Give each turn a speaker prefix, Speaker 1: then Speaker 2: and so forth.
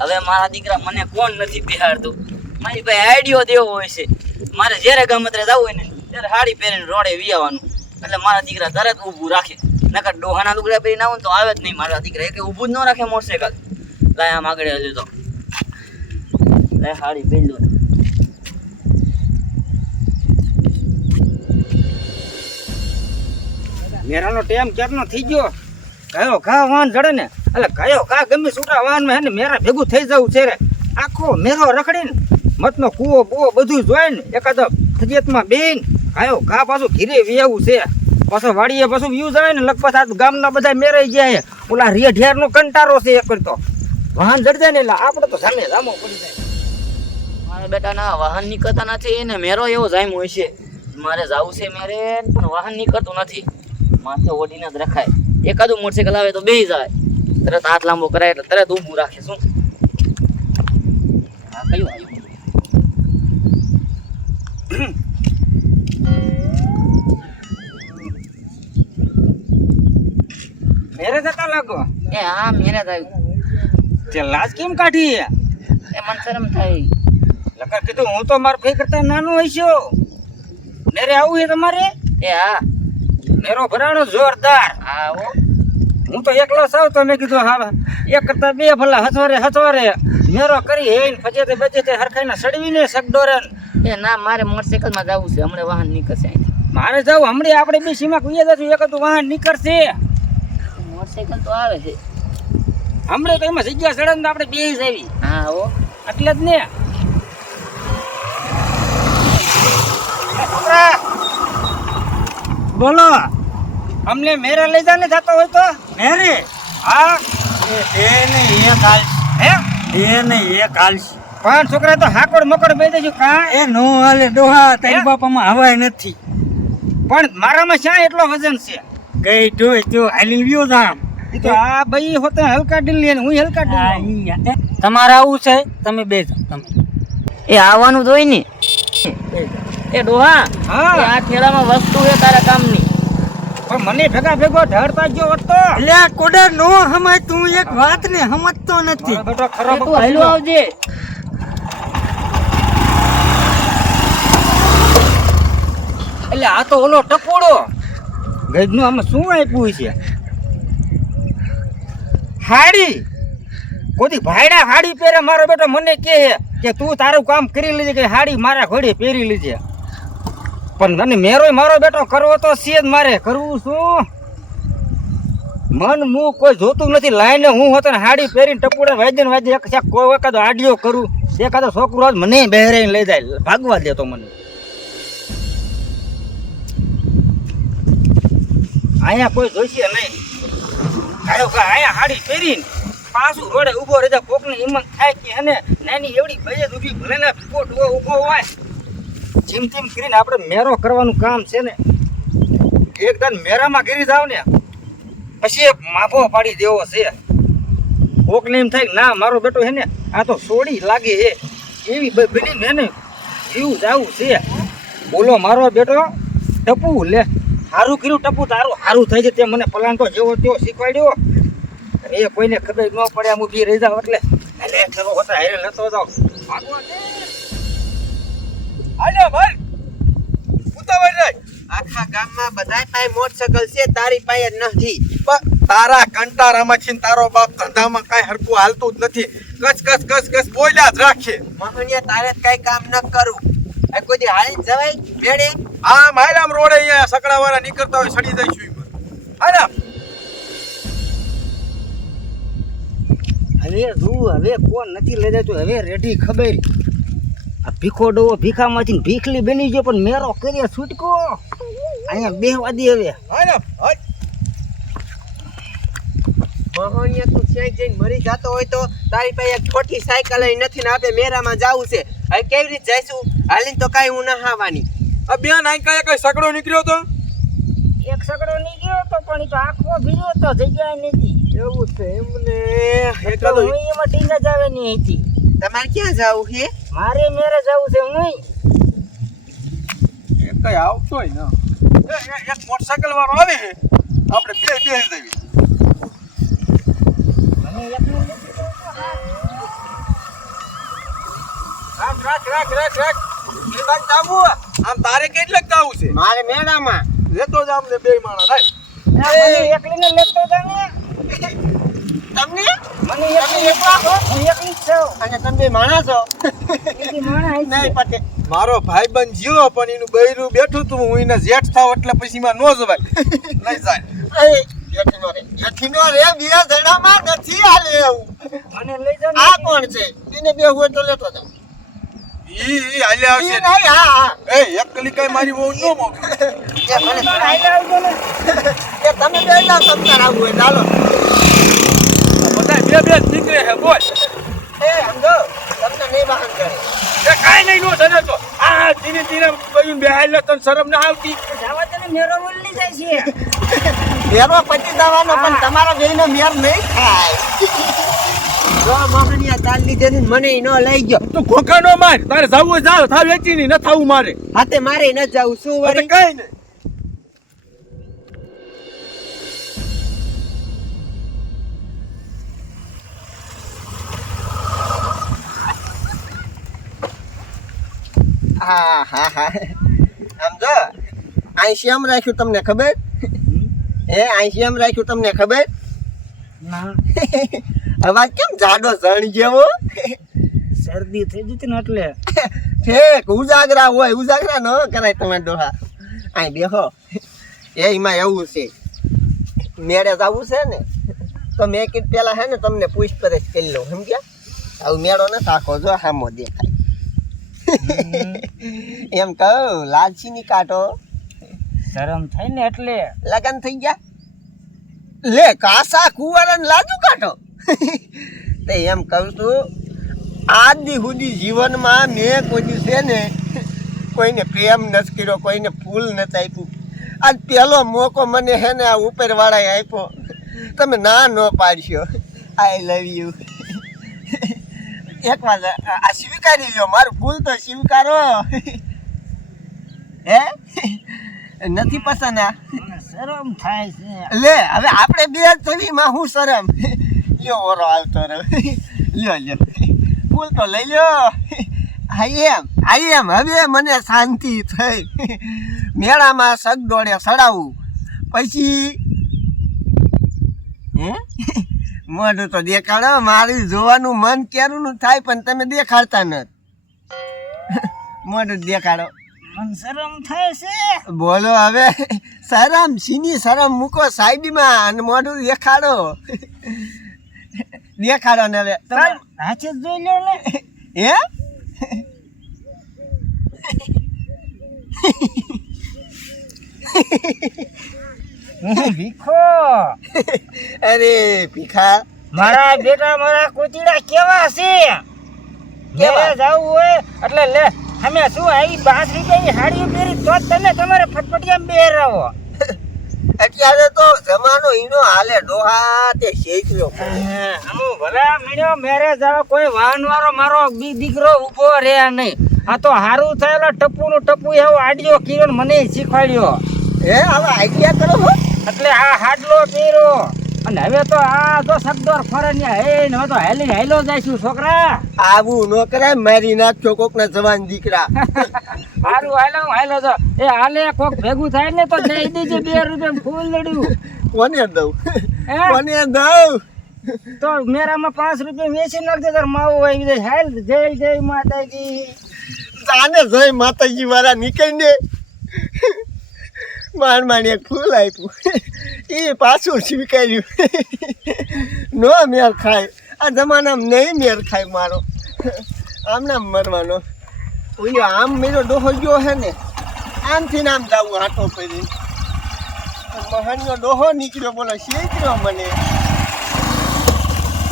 Speaker 1: હવે મારા દીકરા મને કોણ નથી બિહાડતું? મારી પાસે આઈડિયો દેવો હોય છે. મારે જ્યારે ગમતરે જવું હોય ને, ત્યારે સાડી પહેરીને રોડે વિયાવાનું એટલે મારા દીકરા તરત ઊભું રાખે. નકર ડોહાના લુગડા પહેરીને આવું તો આવે જ નહીં. મારા દીકરા એટલે ઊભું જ ન રાખે મોટરસાઇકલ લાય આમ આગળ હજુ તો. લાય સાડી પહેરી લો.
Speaker 2: મેરાનો ટાઈમ ક્યારનો થઈ ગયો? કયો ઘા વાન જડે ને. એટલે કયો કા ગમે છૂટા વાહનમાં હે ને મેરા ભેગું થઈ જવું છે આખો મેરો રખડીને મતનો કૂવો બૂવો બધું જોઈ ને એકાદ ફજિયતમાં બેન કયો કા પાછું ઘીરે વિયાવું છે. પાછો વાડીએ પાછું વ્યૂ જાય ને લગભગ આ ગામના બધા મેરાઈ જાય ઓલા રેઢિયાર નો કંટારો છે એક તો. વાહન જડ જાય ને એટલે આપણે તો સામે લામો પડી જાય.
Speaker 1: મારા બેટાના વાહન નીકળતા નથી ને મેરો એવો જાયમ હોય છે. મારે જાવું છે મેરે, પણ વાહન નીકળતું નથી. માથે ઓઢીને જ રખાય. એકાદું મોટરસાઇકલ આવે તો બેહી જાય. તરત હાથ લાંબો કરાય એટલે તરત ઊભું રાખે શું? આ કયું આવ્યું?
Speaker 2: મેરે જતા લાગો?
Speaker 1: એ હા મેરે જ
Speaker 2: તે લાજ કેમ કાઢી?
Speaker 1: એ મન શરમ થાય.
Speaker 2: લકર કીધું હું તો મારા ભાઈ કરતા નાનો છું મેરે આવું છે તમારે?
Speaker 1: એ હા.
Speaker 2: મેરો ભરાણો જોરદાર.
Speaker 1: હા હો.
Speaker 2: હું તો એકલો સાવ તો મેં કીધું હા એક કરતા બે ભલા હથવારે હથવારે. મેરો કરી હે પછી તે બચે તે હરખાઈને સડવીને સગડોરે
Speaker 1: એ ના મારે મોટરસાઇકલમાં જવું છે હમણાં વાહન નીકળશે
Speaker 2: મારે જવું હમણાં આપણે બી સીમા કુયા જશું એક હતું વાહન નીકળશે.
Speaker 1: મોટરસાઇકલ તો આવે છે.
Speaker 2: હમણાં તો એમાં જગ્યા ચડે ને આપણે બે જ આવી.
Speaker 1: હા હો.
Speaker 2: એટલે જ ને. બોલો. અમને મેરે લઈ જાને જતો હોય તો? મેરે? હા.
Speaker 3: એને એક કાલ
Speaker 2: હે?
Speaker 3: એને એક કાલ
Speaker 2: પણ છોકરા તો હાકડ મકોડ બે દેજો કા?
Speaker 3: એ નો હાલે ડોહા? તારી બાપામાં હવાય નથી.
Speaker 2: પણ મારામાં શા એટલો વજન છે?
Speaker 3: ગઈ જોઈ જો હાલી વ્યો જામ.
Speaker 2: તો આ ભાઈ હોતે હલકા ડીલ ને હું હલકા ડીલ
Speaker 3: તમારે આવું છે? તમે બે તમે.
Speaker 1: એ આવવાનું જોઈ હોય ને એ ડોહા
Speaker 2: હા.
Speaker 1: આ ખેડામાં વસ્તુ એ તારા કામની.
Speaker 2: પણ મને ભેગા ભેગો ઢળતા પાજો હતો
Speaker 3: લે કોડે નો હમાય તું એક વાત ને સમજતો નથી
Speaker 1: તું હાલ્યો આવજે.
Speaker 2: એટલે આ તો ઓલો ટપોડો ગજનું આમાં શું આપ્યું છે? હાડી. કોદી ભાઈડા હાડી પહેરે મારો બેટો મને કહે કે તું તારું કામ કરી લેજે કે હાડી મારા ઘોડે પહેરી લેજે. પણ મને મેરો મારો બેટો કરવો તો છે જ મારે. કરવું શું? મન મું કોઈ જોતું નથી. લાઈને હું હતો ને હાડી પહેરીને ટપુડે વાજે ને વાજે એક કોઈ એકાદો આડિયો કરું એકાદો છોકરો આજ મને બહેરાઈને લઈ જાય. ભાગવા દે તો મને. અહીંયા કોઈ જોઈશે નહીં. કાયો કા અહીંયા હાડી પહેરીને પાછું રોડે ઊભો રહેતા કોકની હિંમત થાય કે એને નાની એવડી ભજે ઊભી ભલે ને ઊભો હોય. જેમ તેમ કરીને આપણે મેરો કરવાનું કામ છે ને એકદમ મેરામાં ગીરી જાવ ને, પછી એક માફો પાડી દેવો છે. કોકને એમ થાય ના, મારો બેટો છે ને, આ તો સોડી લાગે હે. એવી બનીને બની ને ને એવું જાવું છે. બોલો, મારો બેટો, ટપુ લે. સારું કર્યું ટપુ, તારું સારું થઈ છે તે મને પલાંટો જેવો તેવો શીખવાડ્યો. એ કોઈને ખબર ન પડે, આમ ઊભી રહી જાવ એટલે. એટલે ખરો હોતા હેરે લેતો જાવ
Speaker 4: હાલ્યો ભાઈ. ઉતાવળ રાખ આખા ગામમાં બધાય પાસે મોટરસાયકલ છે તારી પાસે નથી. તારા કંટારામાં છે તારો બાપ ધંધામાં કાંઈ હરખું હાલતું જ નથી. કચ કચ બોલ્યા જ રાખે મહણિયા તારે કાંઈ કામ ન કરું. આ કોઈ દી હાલીને જવાય? આમ હાલ આમ રોડે અહીંયા સકડાવાળા નીકળતા હોય સડી જાય છું હાલ
Speaker 2: હવે રૂ હવે કોણ નથી લઈ જતું? હવે રેડી ખબર. આ ભીખો ડોવો ભીખામાંથી ભીખલી બની ગયો પણ મેરો કર્યો છૂટકો. અહીંયા બેહવા દે હવે.
Speaker 4: હાલ હાલ. મહણિયા તું ક્યાંય જઈને મરી જતો હોય તો તારી પાસે એક ખોટી સાયકલ નથી ને આપણે મેરામાં જાવું છે. હવે કેવી રીતે જઈશું? હાલીને તો કાંઈ હું ના આવવાની
Speaker 3: આ બેન અહીં કઈ કઈ સગડો નીકળ્યો તો?
Speaker 2: એક સગડો નીકળ્યો ગયો તો પણ તો આખો ભીયો તો જગ્યા નથી.
Speaker 4: એવું છે એમને.
Speaker 2: તો એમાં ટીંગા જ આવે નહીં હતી
Speaker 4: તમારે ક્યાં જવું છે?
Speaker 2: મારે મેરે જવું છે હું
Speaker 3: કઈ આવતોય ને. એક મોટરસાયકલ વાળો આવે છે. આપણે બે બે દેવી
Speaker 2: મને એકલું નથી જોઈતું. આમ રાખ રાખ રાખ રાખ. એ બાજુ જાવું
Speaker 4: આમ તારે કેટલેક જાવું છે?
Speaker 3: મારે મેળામાં.
Speaker 4: લેતો જ આમને બે માણસ લાય
Speaker 2: મને એકલીને લેતો જાને.
Speaker 3: તમને?
Speaker 2: મને એકલી એકલા હો હું એકલી જ છું.
Speaker 3: અને તમે બે માણસ છો નહીં પતે.
Speaker 4: મારો ભાઈ બન જીવો પણ એનું બૈરું બેઠું તું. હું એને જેઠ થાવ એટલે પછી માં નો જવાય. લઈ જાય.
Speaker 3: એ યઠીનો રે. યઠીનો રે બે જણામાં નથી હાલે એવું.
Speaker 2: અને લઈ જા
Speaker 3: આ કોણ છે? એને બે હોય તો લેતો જાવ
Speaker 4: ઈ ઈ હાલ્યા
Speaker 3: ઈ
Speaker 4: આવશે
Speaker 3: નહીં હા
Speaker 4: એ એકલી કઈ મારી બહુ નો મોકે
Speaker 3: એ મને
Speaker 2: હાલે આવજો ને.
Speaker 3: એ તમે બે ના સમજાર આવું હોય ચાલો.
Speaker 4: બે બે નીકળે છે બોલ.
Speaker 3: એ સમજો? તમને નહીં વાહન કરે.
Speaker 4: એ કાઈ નહીં નો તને તો. આ ધીરે ધીરે બયું બે હાલ્યા તને શરમ ના આવતી.
Speaker 2: જવા તને મેરો ઉલ્લી જાય છે.
Speaker 3: મેરો પચી જવાનો પણ તમારા બેયનો મેર નહીં થાય. જો મોહનિયા ચાલ લીધે ને મને ઈ ન લઈ ગયો.
Speaker 4: તું ખોખા નો માર. તારે જાવું જાવ થાવ વેચી ની ન થાવું મારે.
Speaker 3: હાથે મારે ન જાવું. શું વળી?
Speaker 4: કઈ નહીં.
Speaker 3: હા હા હા આમ જો અહીં શ્યામ રાખ્યું તમને ખબર? હે અહીં શ્યામ રાખ્યું તમને ખબર? અવાજ કેમ જાડો જણ જેવો?
Speaker 2: શરદી થઈ જતી ને એટલે.
Speaker 3: ઠેક ઉજાગરા હોય ઉજાગરા ન કરાય તમે ડોહા. અહીં બેહો. એ એમાં એવું છે. મેળે જવું છે ને તો મેં કીધું પેલા હે ને તમને પૂછપરછ કરી લઉં સમજ્યા? આવું મેળો ને તાકો જો હામો દેખાય. એમ કહું લાલચી ની કાઢો
Speaker 2: શરમ થઈ ને એટલે?
Speaker 3: લગન થઈ ગયા? લે કાસા કુંવર લાજુ કાઢો તે એમ કહું છું આજ દી સુધી જીવનમાં મેં કોઈ છે ને કોઈને પ્રેમ નથી કર્યો કોઈને ફૂલ નથી આપ્યું આજ પહેલો મોકો મને હે ને આ ઉપરવાળાએ આપ્યો. તમે ના ન પાડશો. આઈ લવ યુ એક વાર આ સ્વીકારી લ્યો મારું ભૂલ તો સ્વીકારો. હે? નથી પસંદ આ?
Speaker 2: શરમ થાય છે.
Speaker 3: લે હવે આપણે બે જ થવીમાં હું શરમ? લ્યો ઓરો આવતો રહ્યો. લ્યો લ્યો. ફૂલ તો લઈ લ્યો. આઈ એમ આઈ એમ. હવે મને શાંતિ થઈ. મેળામાં સગડોળે સડાવું. પછી હે? મોઢું તો દેખાડો મારું જોવાનું મન કેરું થાય પણ તમે દેખાડતા નથી. મોઢું દેખાડો.
Speaker 2: મન શરમ થાય છે?
Speaker 3: બોલો હવે શરમ સીની શરમ મૂકો સાઈડમાં અને મોઢું દેખાડો. દેખાડો ને હવે.
Speaker 2: હાથે જોઈ લો ને.
Speaker 3: હે?
Speaker 2: હું ભીખો?
Speaker 3: અરે ભીખા.
Speaker 2: મારા બેટા મારા કુચીડા કેવા છે?
Speaker 3: કેવા?
Speaker 2: જાવું હોય એટલે લે. અમે શું આવી પાંચ રૂપિયાની સાડી પહેરી તો જ તમે તમારે ફટફટિયા બેરાવો
Speaker 3: અત્યારે તો જમાનો ઈનો હાલે ડોહા તે શેક્યો
Speaker 2: હું ભલે મીણ્યો મેરે જાવ કોઈ વાહન વાળો મારો બી દીકરો ઊભો રહ્યા નહીં. આ તો હારું થયેલો ટપુ નું ટપુ એવો આડિયો કિરણ મને શીખવાડ્યો.
Speaker 3: હે હવે આઈડિયા કરો હો.
Speaker 2: એટલે આ હાડલો પીરો. અને હવે તો આ તો સગદોર ફરે ને હે ને હવે તો હેલી હેલો જઈશું છોકરા.
Speaker 3: આવું ન કરે મારી કોક ને જવાન દીકરા.
Speaker 2: હારું હાલો હાલો તો એ હાલે કોક ભેગું થાય ને તો દઈ દીજે બે રૂપિયા ફૂલ લડ્યું
Speaker 3: કોને દઉં?
Speaker 2: હે?
Speaker 3: કોને દઉં?
Speaker 2: તો મેરામાં પાંચ રૂપિયા વેચી નાખજે તાર માવો આવી જાય. હાલ જય જય માતાજી.
Speaker 3: આને જય માતાજી વાળા નીકળીને માંડ માંડ એક ફૂલ આપ્યું. એ પાછું સ્વીકાર્યું. નો મેર ખાય. આ જમાનામાં નહીં મેર ખાય મારો. આમ નામ મરવાનો. ઓલો આમ મેરો ડોહો ગયો હે ને, આમથી નામ જાવું આટો ફેરીને મહાનનો ડોહો નીકળ્યો બોલો શેકર્યો મને.